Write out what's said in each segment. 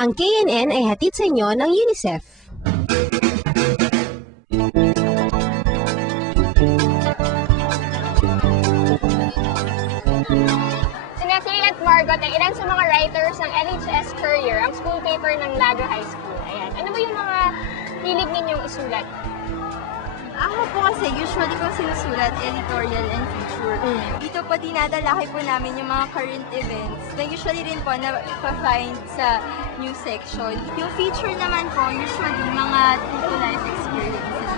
Ang KNN ay hatid sa inyo ng UNICEF. Si Nestle at Margot ay ilan sa mga writers ng LHS Courier, ang school paper ng Lago High School. Ayan. Ano ba yung mga hilig ninyong isulat? Ako po kasi usually ko sinusulat editorial and feature. Dito po dinadalaki po namin yung mga current events na usually rin po na-find sa news section. Yung feature naman po usually mga true to life experiences.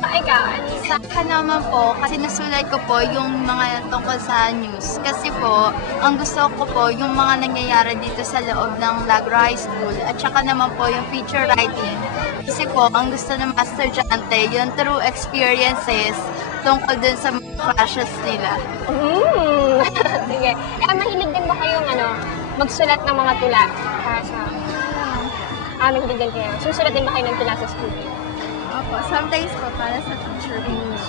Ikaw, Anissa. Sa akin naman po, kasi nasulat ko po yung mga tungkol sa news. Kasi po, ang gusto ko po yung mga nangyayari dito sa loob ng Lagro High School. At saka naman po yung feature writing. Kasi po, ang gusto ng mga estudyante, yung true experiences tungkol dun sa mga crushes nila. Sige. Mahilig din ba kayong magsulat ng mga tula? Mahilig din kayo. Susulat din ba kayo ng tula sa school? Opo, sometimes po para sa teacher page.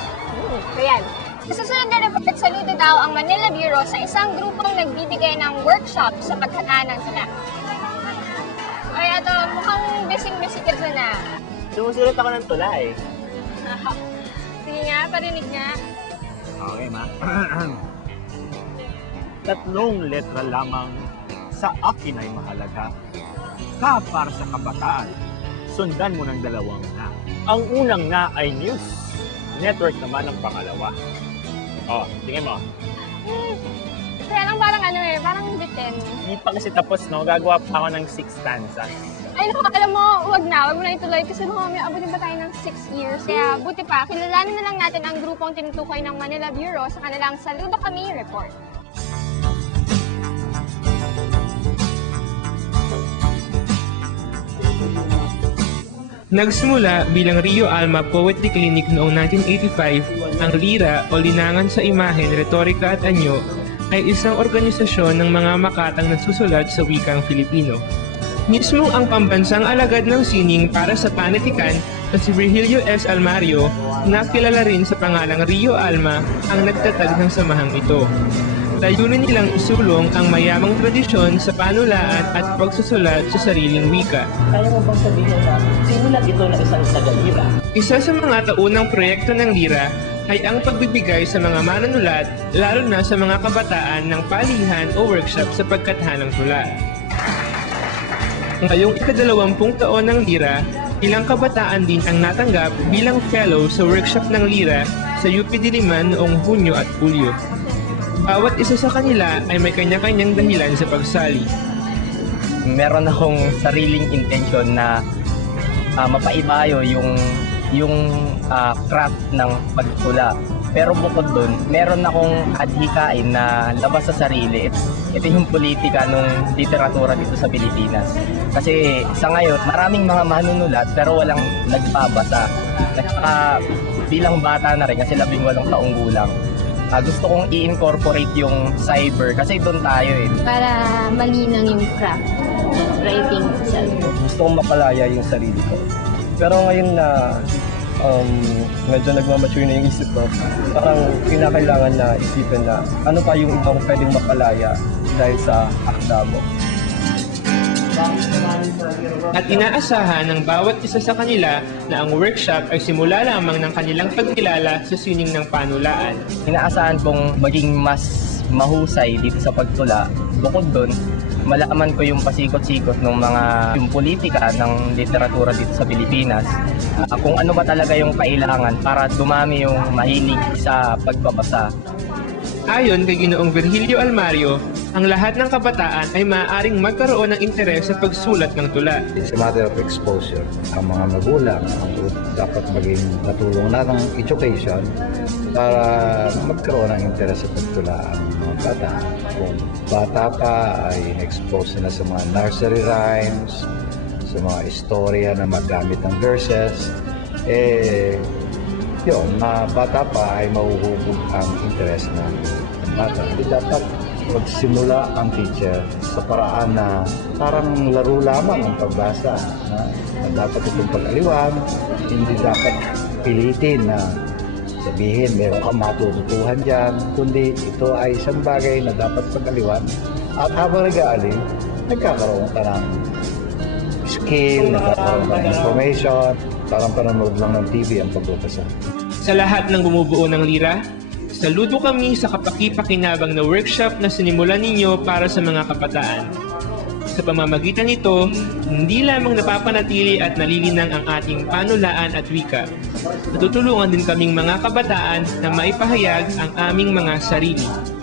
Ayan. Sa susunod na report, saludo daw ang Manila Bureau sa isang grupong nagbibigay ng workshop sa paghataan ng tula. Ay, ito, mukhang busy-busy ka dyan ah. Sumusulat ako ng tula eh. Sige nga, parinig nga. Okay, ma. Tatlong letra lamang sa akin ay mahalaga. Ka para sa kabataan. Sundan mo ng dalawang na. Ang unang na ay news. Network naman ang pangalawa. Oh, tingin mo. Kaya lang parang parang bitin. Hindi pa kasi tapos, no? Gagawa pa ako ng 6 stanzas. Ay, naku, alam mo, huwag na na ituloy kasi mamaya abutin pa tayo ng 6 years. Kaya buti pa, kilalanin na lang natin ang grupong tinutukoy ng Manila Bureau sa kanilang Saludo Kami report. Nagsimula bilang Rio Alma Poetry Clinic noong 1985, ang LIRA o Linangan sa Imahen, Retorika at Anyo ay isang organisasyon ng mga makatang nagsusulat sa wikang Filipino. Mismo ang pambansang alagad ng sining para sa panitikan na si Virgilio S. Almario, na kilala rin sa pangalang Rio Alma, ang nagtatag ng samahang ito. Layunin nilang isulong ang mayamang tradisyon sa panulaan at pagsusulat sa sariling wika. Kaya mo bang sabihin na sinulat ito ng isang taga-LIRA? Isa sa mga taunang proyekto ng LIRA ay ang pagbibigay sa mga manunulat, lalo na sa mga kabataan ng palihan o workshop sa pagkatha ng tula. Ngayong ika-20 taon ng LIRA, ilang kabataan din ang natanggap bilang fellow sa workshop ng LIRA sa UP Diliman noong Hunyo at Hulyo. Bawat isa sa kanila ay may kanya-kanyang dahilan sa pagsali. Meron akong sariling intention na mapaibayo yung craft ng pagtula. Pero bukod doon, meron akong adhikain na labas sa sarili. Ito yung politika ng literatura dito sa Pilipinas. Kasi sa ngayon, maraming mga manunulat pero walang nagbabasa. At bilang bata na rin, kasi 18 taong gulang, gusto kong i-incorporate yung cyber kasi doon tayo eh. Para malinang yung craft, writing itself. Gusto kong mapalaya yung sarili ko. Pero ngayon na medyo nagmamature na yung isip ko, parang kinakailangan na isipin na ano pa yung ibang pwedeng mapalaya dahil sa akda mo. At inaasahan ng bawat isa sa kanila na ang workshop ay simula lamang ng kanilang pagkilala sa sining ng panulaan. Inaasahan kong maging mas mahusay dito sa pagtula. Bukod doon, malaman ko yung pasikot-sikot ng mga yung politika ng literatura dito sa Pilipinas. Kung ano ba talaga yung kailangan para dumami yung mahilig sa pagbabasa. Ayon kay Ginoong Virgilio Almario, ang lahat ng kabataan ay maaaring magkaroon ng interes sa pagsulat ng tula. It's a matter of exposure. Ang mga magulang dapat maging natulong na ng education para magkaroon ng interes sa pagtula ang mga bata. Kung bata pa ay in-expose na sa mga nursery rhymes, sa mga istorya na magamit ng verses, yun, bata pa ay mahuhubog ang interest ng bata. Dapat magsimula ang teacher sa paraan na parang laro lamang ang pagbasa. Na dapat itong pag-aliwan, hindi dapat pilitin na sabihin meron kang matututuhan dyan, kundi ito ay isang bagay na dapat pag-aliwan. At habang nag-aalim, nagkakaroon ka ng skill, nagkakaroon ka ng information, parang panonood lang ng TV ang pagbabasa. Sa lahat ng bumubuo ng Lira, saludo kami sa kapaki-pakinabang na workshop na sinimulan ninyo para sa mga kabataan. Sa pamamagitan nito, hindi lamang napapanatili at nalilinang ang ating panulaan at wika. Natutulungan din kaming mga kabataan na maipahayag ang aming mga sarili.